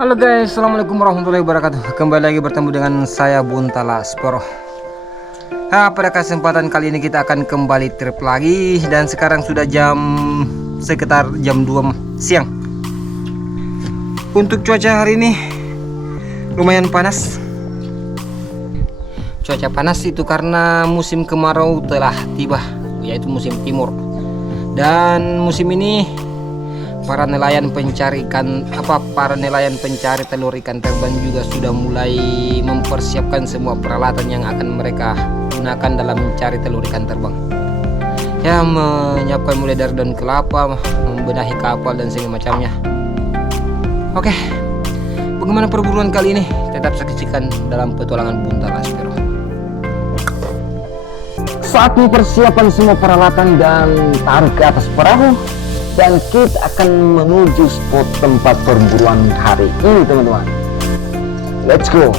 Halo guys, assalamualaikum warahmatullahi wabarakatuh. Kembali lagi bertemu dengan saya Buntalas Pro. Pada kesempatan kali ini kita akan kembali trip lagi. Dan sekarang sudah sekitar jam 2 siang. Untuk cuaca hari ini lumayan panas. Cuaca panas itu karena musim kemarau telah tiba, yaitu musim timur. Dan musim ini para nelayan pencari telur ikan terbang juga sudah mulai mempersiapkan semua peralatan yang akan mereka gunakan dalam mencari telur ikan terbang. Ya, menyiapkan mulai dari daun kelapa, membenahi kapal dan segala macamnya. Oke, bagaimana perburuan kali ini? Tetap saksikan dalam petualangan Buntalas Pro. Saat mempersiapkan semua peralatan dan taruh ke atas perahu, dan kita akan menuju spot tempat perburuan hari ini, teman-teman. Let's go.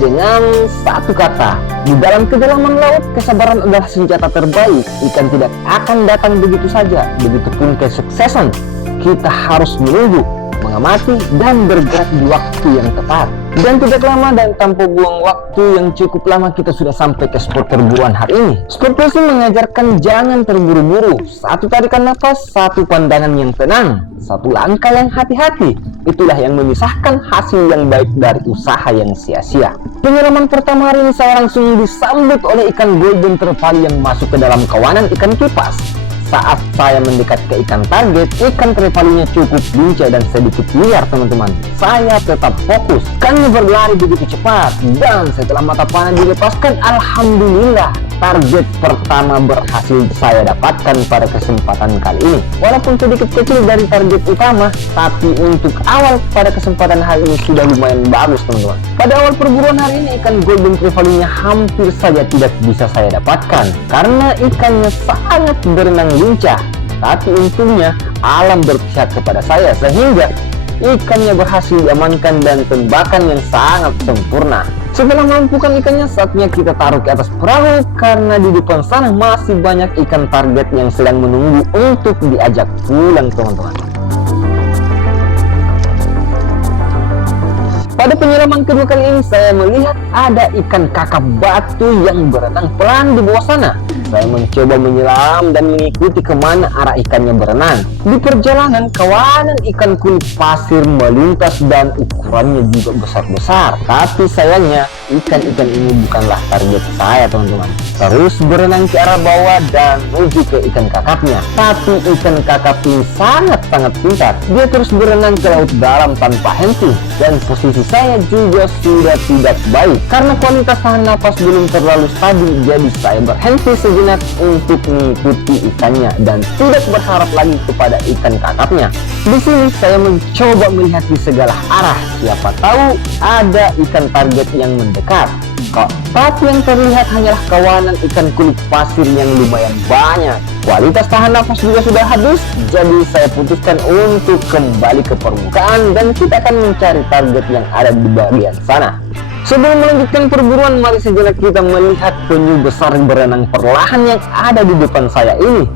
Dengan satu kata, di dalam kedalaman laut, kesabaran adalah senjata terbaik. Ikan tidak akan datang begitu saja. Begitupun kesuksesan, kita harus menunggu, mengamati, dan bergerak di waktu yang tepat. Dan tidak lama dan tanpa buang waktu yang cukup lama, kita sudah sampai ke spot perburuan hari ini. Spot fishing mengajarkan jangan terburu-buru. Satu tarikan nafas, satu pandangan yang tenang, satu langkah yang hati-hati. Itulah yang memisahkan hasil yang baik dari usaha yang sia-sia. Penyelaman pertama hari ini saya langsung disambut oleh ikan golden trevally yang masuk ke dalam kawanan ikan kipas. Saat saya mendekat ke ikan target, ikan trevally-nya cukup lincah dan sedikit liar, teman-teman. Saya tetap fokus, ikannya berlari begitu cepat, dan setelah mata panah dilepaskan, alhamdulillah, target pertama berhasil saya dapatkan pada kesempatan kali ini. Walaupun sedikit kecil dari target utama, tapi untuk awal pada kesempatan hari ini sudah lumayan bagus, teman-teman. Pada awal perburuan hari ini, ikan golden trevally-nya hampir saja tidak bisa saya dapatkan karena ikannya sangat berenang lincah. Tapi untungnya alam berpihak kepada saya sehingga ikannya berhasil diamankan dan tembakan yang sangat sempurna. Setelah melumpuhkan ikannya, saatnya kita taruh ke atas perahu karena di depan sana masih banyak ikan target yang sedang menunggu untuk diajak pulang, teman-teman. Pada penyelaman kedua kali ini, saya melihat ada ikan kakap batu yang berenang pelan di bawah sana. Saya mencoba menyelam dan mengikuti kemana arah ikannya berenang. Di perjalanan, kawanan ikan kulit pasir melintas dan ukurannya juga besar-besar. Tapi sayangnya, ikan-ikan ini bukanlah target saya, teman-teman. Terus berenang ke arah bawah dan menuju ke ikan kakapnya. Tapi ikan kakap ini sangat-sangat pintar. Dia terus berenang ke laut dalam tanpa henti. Dan posisi saya juga sudah tidak baik karena kualitas tahan nafas belum terlalu stabil. Jadi saya berhenti sejenak untuk mengikuti ikannya dan tidak berharap lagi kepada ikan kakapnya. Di sini saya mencoba melihat di segala arah, siapa tahu ada ikan target yang mendekat. Tapi yang terlihat hanyalah kawanan ikan kulit pasir yang lumayan banyak. Kualitas tahan nafas juga sudah habis, jadi saya putuskan untuk kembali ke permukaan dan kita akan mencari target yang ada di bagian sana. Sebelum melanjutkan perburuan, mari sejenak kita melihat penyu besar berenang perlahan yang ada di depan saya ini.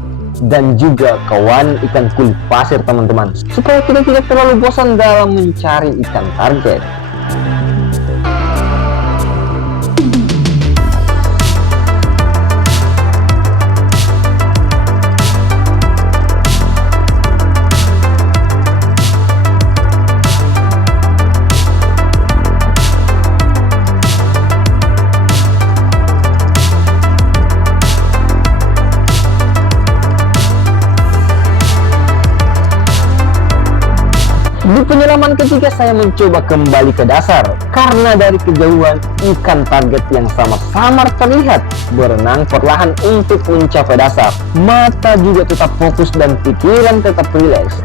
Dan juga kawan ikan kulit pasir, teman-teman. Supaya kita tidak terlalu bosan dalam mencari ikan target. Di penyelaman ketiga, saya mencoba kembali ke dasar karena dari kejauhan ikan target yang samar-samar terlihat berenang perlahan untuk mencapai dasar. Mata juga tetap fokus dan pikiran tetap rileks.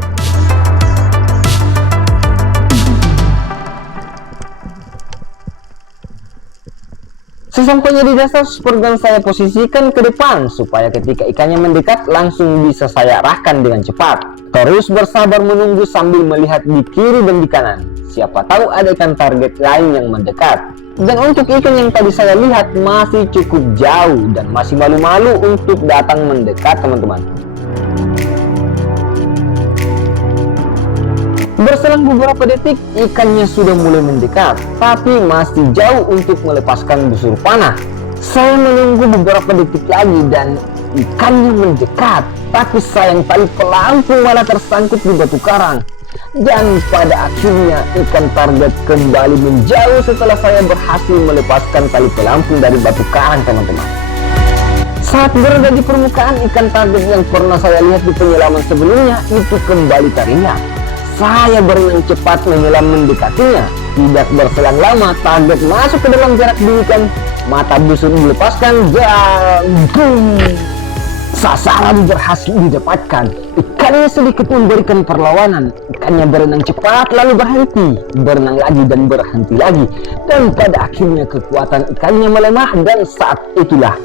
Sesampainya di dasar, spotgun saya posisikan ke depan supaya ketika ikannya mendekat langsung bisa saya arahkan dengan cepat. Terus bersabar menunggu sambil melihat di kiri dan di kanan. Siapa tahu ada ikan target lain yang mendekat. Dan untuk ikan yang tadi saya lihat masih cukup jauh dan masih malu-malu untuk datang mendekat, teman-teman. Berselang berselang beberapa detik, ikannya sudah mulai mendekat, tapi masih jauh untuk melepaskan busur panah. Saya menunggu beberapa detik lagi dan ikannya mendekat, tapi sayang tali pelampung malah tersangkut di batu karang. Dan pada akhirnya ikan target kembali menjauh setelah saya berhasil melepaskan tali pelampung dari batu karang, teman-teman. Saat berada di permukaan, ikan target yang pernah saya lihat di penyelaman sebelumnya itu kembali terlihat. Saya berenang cepat menyelam mendekatinya. Tidak berselang lama, target masuk ke dalam jarak bisikan. Mata busur dilepaskan dan boom! Sasaran berhasil didapatkan. Ikannya sedikit memberikan perlawanan. Ikannya berenang cepat lalu berhenti, berenang lagi dan berhenti lagi. Dan pada akhirnya kekuatan ikannya melemah, dan saat itulah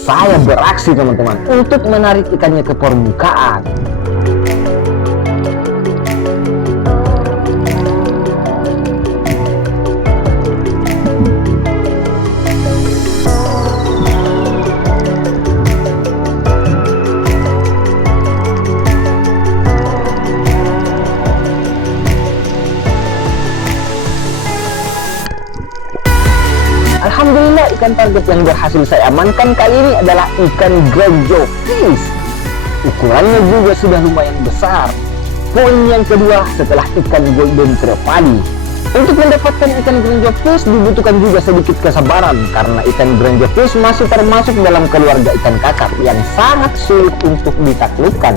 saya beraksi, teman-teman, untuk menarik ikannya ke permukaan. Alhamdulillah, ikan target yang berhasil saya amankan kali ini adalah ikan granjopis. Ukurannya juga sudah lumayan besar. Poin yang kedua setelah ikan golden trevally. Untuk mendapatkan ikan granjopis dibutuhkan juga sedikit kesabaran, karena ikan granjopis masih termasuk dalam keluarga ikan kakap yang sangat sulit untuk ditaklukkan.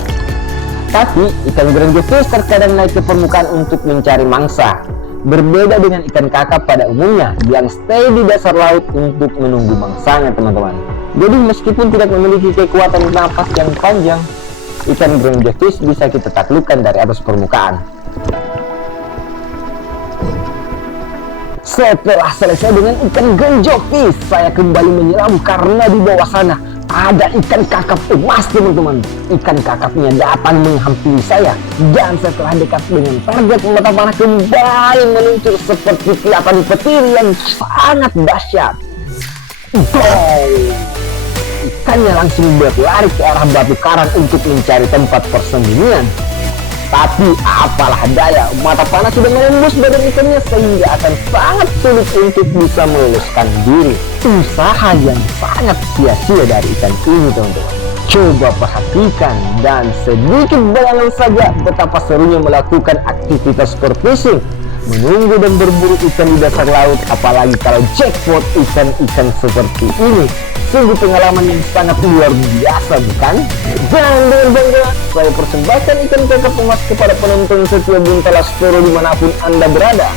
Tapi ikan granjopis terkadang naik ke permukaan untuk mencari mangsa. Berbeda dengan ikan kakap pada umumnya yang stay di dasar laut untuk menunggu mangsanya, teman-teman. Jadi meskipun tidak memiliki kekuatan napas yang panjang, ikan granjopis bisa kita taklukkan dari atas permukaan. Setelah selesai dengan ikan granjopis, saya kembali menyelam karena di bawah sana ada ikan kakap emas, teman-teman. Ikan kakapnya datang menghampiri saya, dan setelah dekat dengan target, mata panah kembali meluncur seperti kelihatan petir yang sangat dahsyat. Ikannya langsung berlari ke arah batu karang untuk mencari tempat persembunyian. Tapi apalah daya, mata panah sudah menembus badan ikannya sehingga akan sangat sulit untuk bisa meloloskan diri. Usaha yang sangat sia-sia dari ikan ini, teman-teman. Coba perhatikan dan sedikit bayangkan saja betapa serunya melakukan aktivitas sport fishing, menunggu dan berburu ikan di dasar laut, apalagi kalau jackpot ikan-ikan seperti ini. Sungguh pengalaman yang sangat luar biasa, bukan? Dan dengan bangga saya persembahkan ikan kakap emas kepada penonton setia Buntala Store dimanapun Anda berada.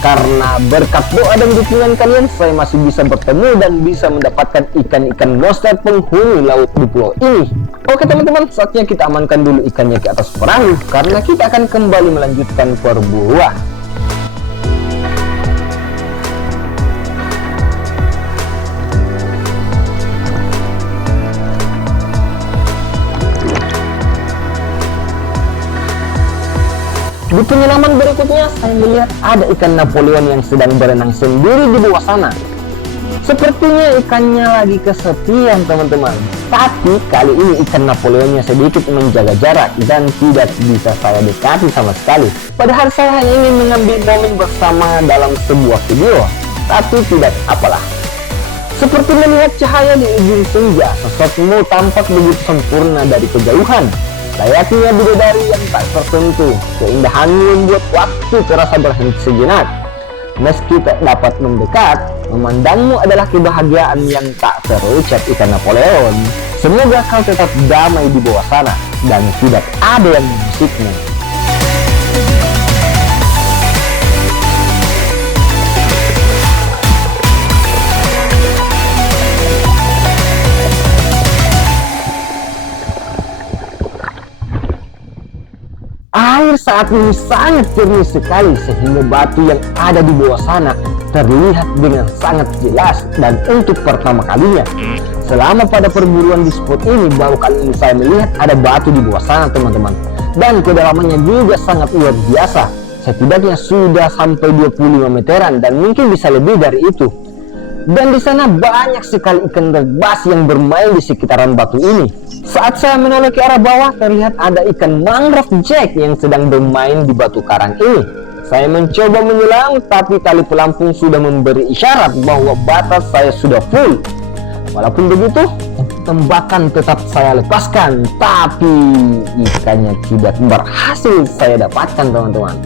Karena berkat doa dan dukungan kalian, saya masih bisa bertemu dan bisa mendapatkan ikan-ikan monster penghuni laut di pulau ini. Oke, teman-teman, saatnya kita amankan dulu ikannya ke atas perahu, karena kita akan kembali melanjutkan perburuan. Di penyelaman berikutnya, saya melihat ada ikan Napoleon yang sedang berenang sendiri di bawah sana. Sepertinya ikannya lagi kesepian, teman-teman. Tapi kali ini ikan Napoleonnya sedikit menjaga jarak dan tidak bisa saya dekati sama sekali. Padahal saya hanya ingin mengambil momen bersama dalam sebuah video. Tapi tidak apalah. Seperti melihat cahaya di ujung senja, sosokmu tampak begitu sempurna dari kejauhan. Layaknya bidadari yang tak tersentuh, keindahanmu membuat waktu terasa berhenti sejenak. Meski tak dapat mendekat, memandangmu adalah kebahagiaan yang tak terucap, ikan Napoleon. Semoga kau tetap damai di bawah sana dan tidak ada yang mengusikmu. Air saat ini sangat jernih sekali sehingga batu yang ada di bawah sana terlihat dengan sangat jelas, dan untuk pertama kalinya selama pada perburuan di spot ini baru kali ini saya melihat ada batu di bawah sana, teman-teman. Dan kedalamannya juga sangat luar biasa, setidaknya sudah sampai 25 meteran dan mungkin bisa lebih dari itu. Dan di sana banyak sekali ikan rebas yang bermain di sekitaran batu ini. Saat saya menoleh ke arah bawah, terlihat ada ikan mangrove jack yang sedang bermain di batu karang ini. Saya mencoba menyelam, tapi tali pelampung sudah memberi isyarat bahwa batas saya sudah full. Walaupun begitu, tembakan tetap saya lepaskan, tapi ikannya tidak berhasil saya dapatkan, teman-teman.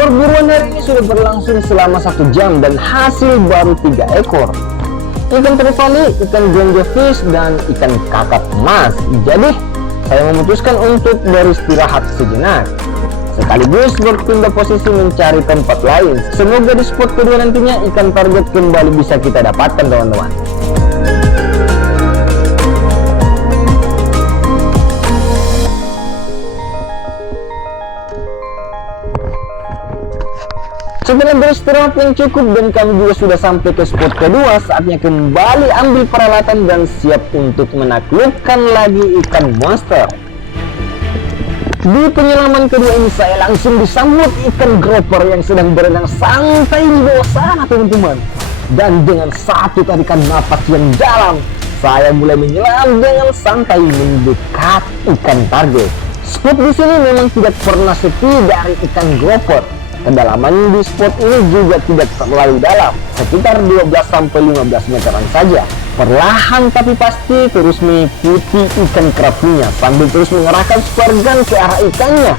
Perburuan hari ini sudah berlangsung selama 1 jam dan hasil baru 3 ekor. Ikan trevally, ikan goldfish, dan ikan kakap emas. Jadi, saya memutuskan untuk beristirahat sejenak, sekaligus berpindah posisi mencari tempat lain. Semoga di spot kedua nantinya ikan target kembali bisa kita dapatkan, teman-teman. Setelah beristirahat yang cukup dan kami juga sudah sampai ke spot kedua, saatnya kembali ambil peralatan dan siap untuk menaklukkan lagi ikan monster. Di penyelaman kedua ini saya langsung disambut ikan grouper yang sedang berenang santai di bawah sana, teman-teman. Dan dengan satu tarikan napas yang dalam, saya mulai menyelam dengan santai mendekat ikan target. Spot di sini memang tidak pernah sepi dari ikan grouper. Kedalaman di spot ini juga tidak terlalu dalam, sekitar 12-15 meteran saja. Perlahan tapi pasti terus mengikuti ikan kerapunya sambil terus mengerahkan spare gun ke arah ikannya.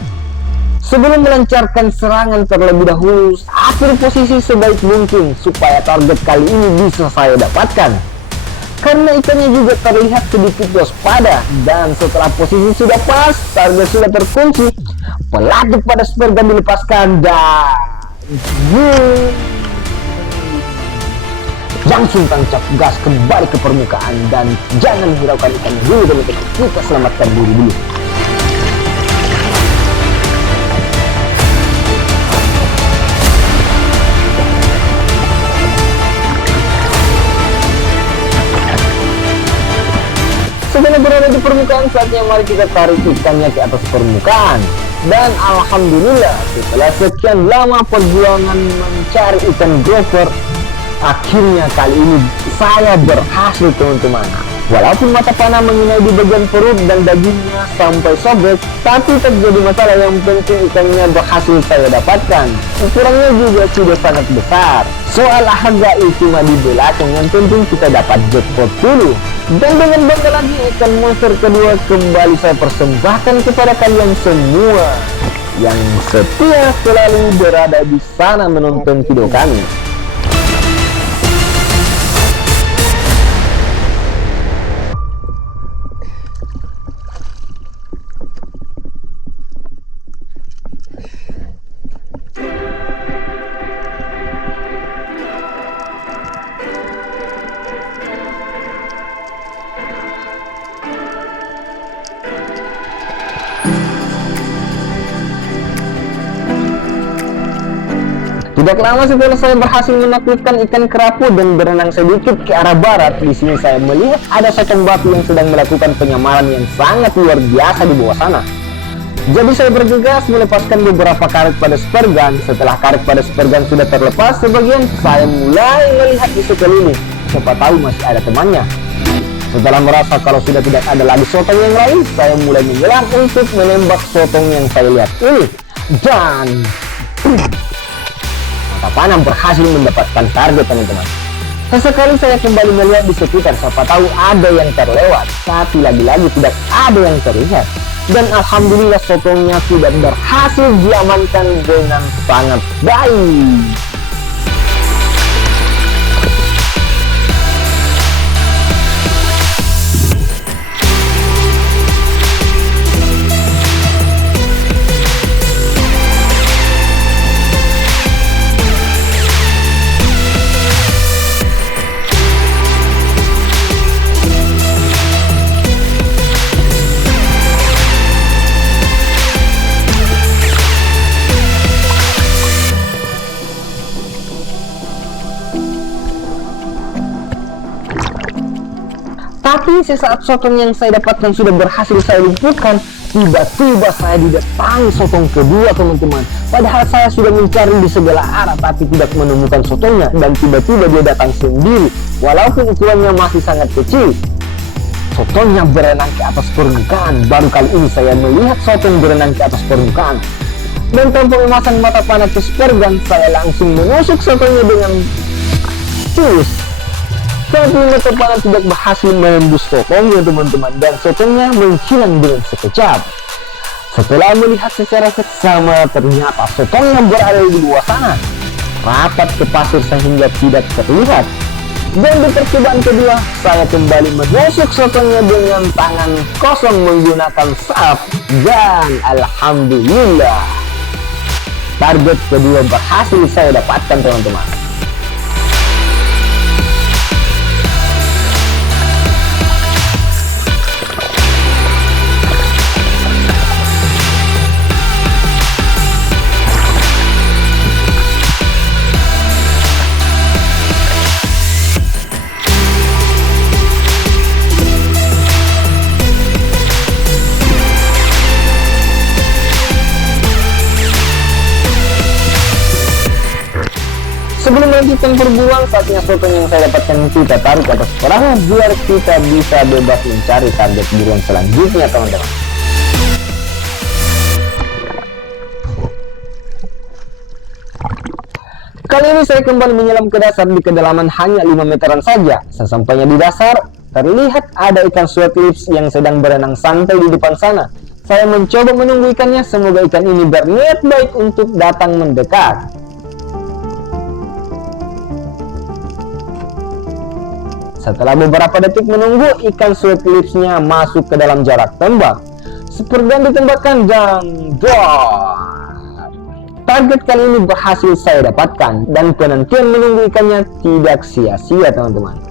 Sebelum melancarkan serangan terlebih dahulu, atur posisi sebaik mungkin supaya target kali ini bisa saya dapatkan. Karena ikannya juga terlihat sedikit waspada, dan setelah posisi sudah pas, target sudah terkunci, pelatih pada spare gun dilepaskan dan langsung tancap gas kembali ke permukaan. Dan jangan hiraukan ikannya dulu, teman-teman, kita selamatkan diri dulu. Setelah berada di permukaan, saatnya mari kita tarik ikannya ke atas permukaan. Dan alhamdulillah, setelah sekian lama perjuangan mencari ikan grouper, akhirnya kali ini saya berhasil, teman-teman. Walaupun mata panah menginai di bagian perut dan dagingnya sampai sobek, tapi terjadi masalah. Yang penting ikannya berhasil saya dapatkan. Ukurannya juga sudah sangat besar. Soal harga itu mah di belakang, yang penting kita dapat jackpot dulu. Dan dengan bangga lagi, ikan monster kedua kembali saya persembahkan kepada kalian semua yang setia selalu berada di sana menonton video kami. Tidak lama setelah saya berhasil menaklukkan ikan kerapu dan berenang sedikit ke arah barat, di sini saya melihat ada sosok batu yang sedang melakukan penyamaran yang sangat luar biasa di bawah sana. Jadi saya bergegas melepaskan beberapa karet pada spare gun. Setelah karet pada spare gun sudah terlepas sebagian, saya mulai melihat di sekeliling, siapa tahu masih ada temannya. Setelah merasa kalau sudah tidak ada lagi sotong yang lain, saya mulai menyelam untuk menembak sotong yang saya lihat ini. Dan mata panah berhasil mendapatkan target, teman-teman. Sesekali saya kembali melihat di sekitar, siapa tahu ada yang terlewat, tapi lagi-lagi tidak ada yang terlihat. Dan alhamdulillah sotongnya tidak berhasil diamankan dengan sangat baik. Tapi sesaat sotong yang saya dapatkan sudah berhasil saya lumpuhkan, tiba-tiba saya didatangi sotong kedua, teman-teman. Padahal saya sudah mencari di segala arah tapi tidak menemukan sotongnya, dan tiba-tiba dia datang sendiri walaupun ukurannya masih sangat kecil. Sotongnya berenang ke atas permukaan. Baru kali ini saya melihat sotong berenang ke atas permukaan. Dan tanpa memasang mata panah ke supergun, saya langsung menusuk sotongnya dengan tulus. Tapi mata panah tidak berhasil menembus sotongnya, teman-teman, dan sotongnya menghilang dengan sekejap. Setelah melihat secara seksama, ternyata sotongnya berada di luar sana, rapat ke pasir sehingga tidak terlihat. Dan di percobaan kedua, saya kembali menusuk sotongnya dengan tangan kosong menggunakan sap, dan alhamdulillah target kedua berhasil saya dapatkan, teman-teman. Sebelum melanjutkan perburuan, saatnya sotong yang saya dapatkan kita taruh ke atas perahu biar kita bisa bebas mencari target buruan selanjutnya, teman-teman. Kali ini saya kembali menyelam ke dasar di kedalaman hanya 5 meteran saja. Sesampainya di dasar, terlihat ada ikan sweat lips yang sedang berenang santai di depan sana. Saya mencoba menunggu ikannya, semoga ikan ini berniat baik untuk datang mendekat. Setelah beberapa detik menunggu, ikan sweat lips-nya masuk ke dalam jarak tembak. Supergun ditembakkan dan dar. Target kali ini berhasil saya dapatkan, dan penantian menunggu ikannya tidak sia-sia, teman-teman.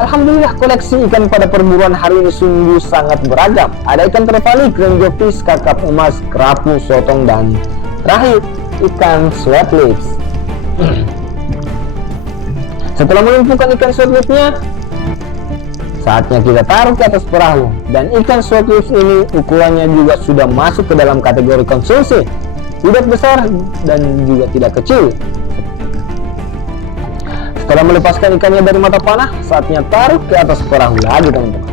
Alhamdulillah, koleksi ikan pada perburuan hari ini sungguh sangat beragam. Ada ikan terpali, cranjopis, kakap emas, kerapu, sotong, dan terakhir ikan sweat lips. Setelah melumpuhkan ikan sweat lips-nya, saatnya kita taruh ke atas perahu. Dan ikan sweat lips ini ukurannya juga sudah masuk ke dalam kategori konsumsi, tidak besar dan juga tidak kecil. Setelah melepaskan ikannya dari mata panah, saatnya taruh ke atas perahu lagi, teman-teman.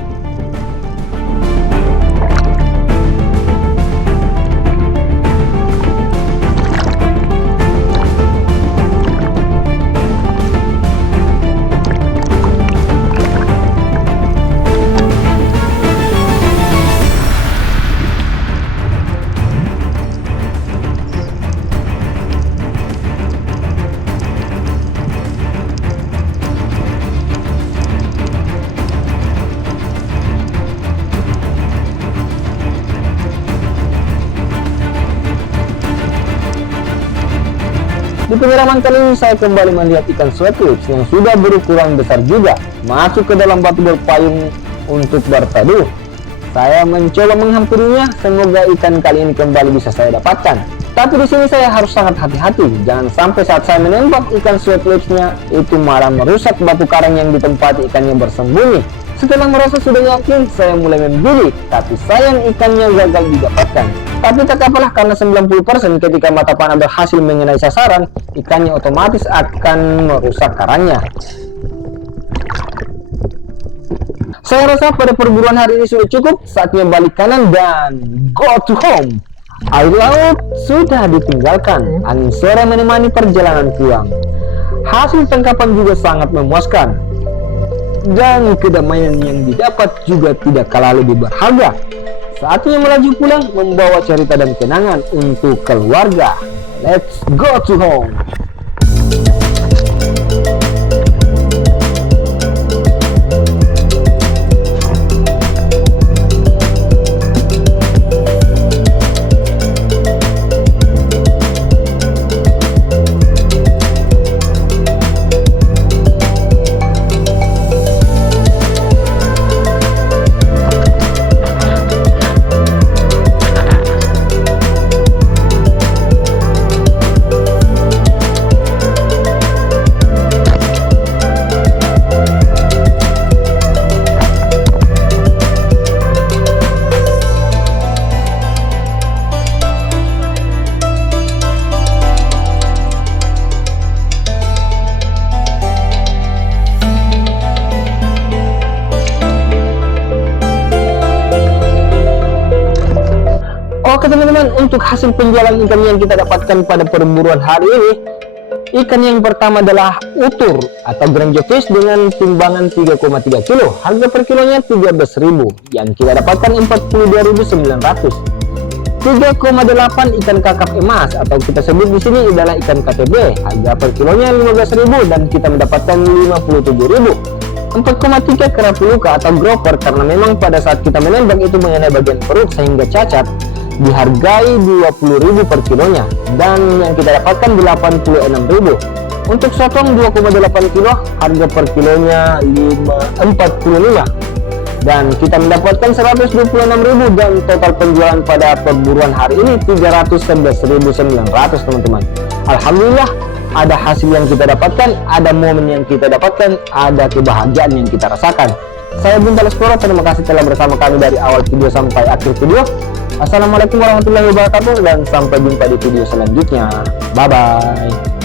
Di penyiraman kali ini saya kembali melihat ikan sweat lips yang sudah berukuran besar juga masuk ke dalam batu berpayung untuk berteduh. Saya mencoba menghampirinya, semoga ikan kali ini kembali bisa saya dapatkan. Tapi di sini saya harus sangat hati-hati, jangan sampai saat saya menembak ikan sweat lips-nya itu malah merusak batu karang yang ditempati ikannya bersembunyi. Setelah merasa sudah yakin, saya mulai membidik, tapi sayang ikannya gagal didapatkan. Tapi tak apalah, karena 90% ketika mata panah berhasil mengenai sasaran, ikannya otomatis akan merusak karangnya. Saya rasa pada perburuan hari ini sudah cukup, saatnya balik kanan dan go to home. Air laut sudah ditinggalkan, angin sore menemani perjalanan pulang. Hasil tangkapan juga sangat memuaskan, dan kedamaian yang didapat juga tidak kalah lebih berharga. Saatnya melaju pulang membawa cerita dan kenangan untuk keluarga. Let's go to home. Oke teman-teman, untuk hasil penjualan ikan yang kita dapatkan pada perburuan hari ini, ikan yang pertama adalah utur atau granjo fish dengan timbangan 3,3 kilo. Harga per kilonya 13.000. Yang kita dapatkan 42.900. 3,8 ikan kakap emas atau kita sebut di sini adalah ikan KTB. Harga per kilonya 15.000 dan kita mendapatkan 57.000. 4,3 kerapu luka atau grouper karena memang pada saat kita menembak itu mengenai bagian perut sehingga cacat, dihargai 20.000 per kilonya dan yang kita dapatkan 86.000. Untuk sotong 2,8 kilo, harga per kilonya 45 dan kita mendapatkan 126.000 dan total penjualan pada perburuan hari ini 311.900 teman-teman. Alhamdulillah, ada hasil yang kita dapatkan, ada momen yang kita dapatkan, ada kebahagiaan yang kita rasakan. Saya Bintang Exploro, terima kasih telah bersama kami dari awal video sampai akhir video. Assalamualaikum warahmatullahi wabarakatuh dan sampai jumpa di video selanjutnya. Bye bye.